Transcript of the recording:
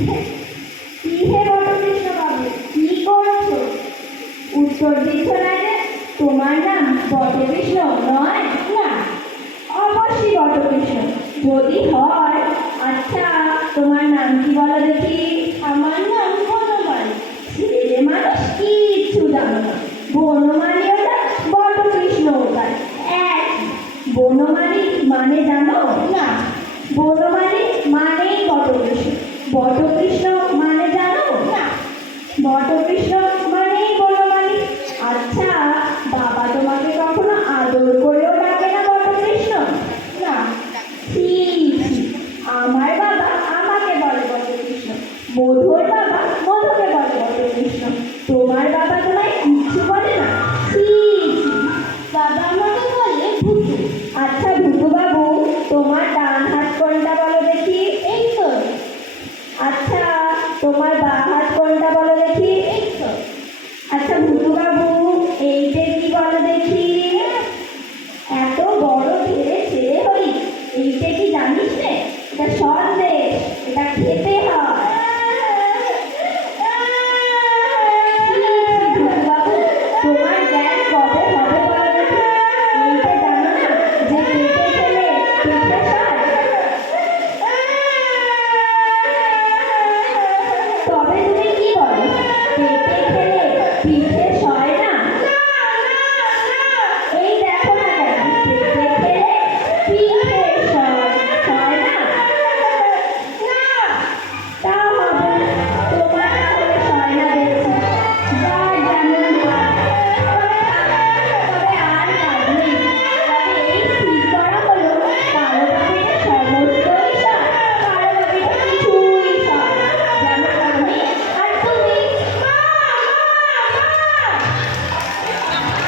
কি হে বটকৃষ্ণ বাবু, কি করছো? উত্তর দিচ্ছ না যে? তোমার নাম বটকৃষ্ণ নয়? না, অবশ্যই বটকৃষ্ণ। যদি হয়, আচ্ছা তোমার নাম কি বলো দেখি? আমার নাম বনমালী। ছেলে মানুষ কিচ্ছু জানো না। বনমালী ওটা, বটকৃষ্ণ ওটা এক। বনমালী মানে জানো? না। বনমালী মানেই বটকৃষ্ণ। বটকৃষ্ণ মানে জানো? না। বটকৃষ্ণ মানেই বনমালী। আচ্ছা, বাবা তোমাকে কখনো আদর করেও ডাকে না বটকৃষ্ণ? না। ঠিক, আমার বাবা আমাকে বলে বটকৃষ্ণ, মধুর বাবা মধুকে বলে বটকৃষ্ণ। তোমার বাবা তোমায় কিচ্ছু বলে না? ঠিক, বাবা আমাকে বলে ভূত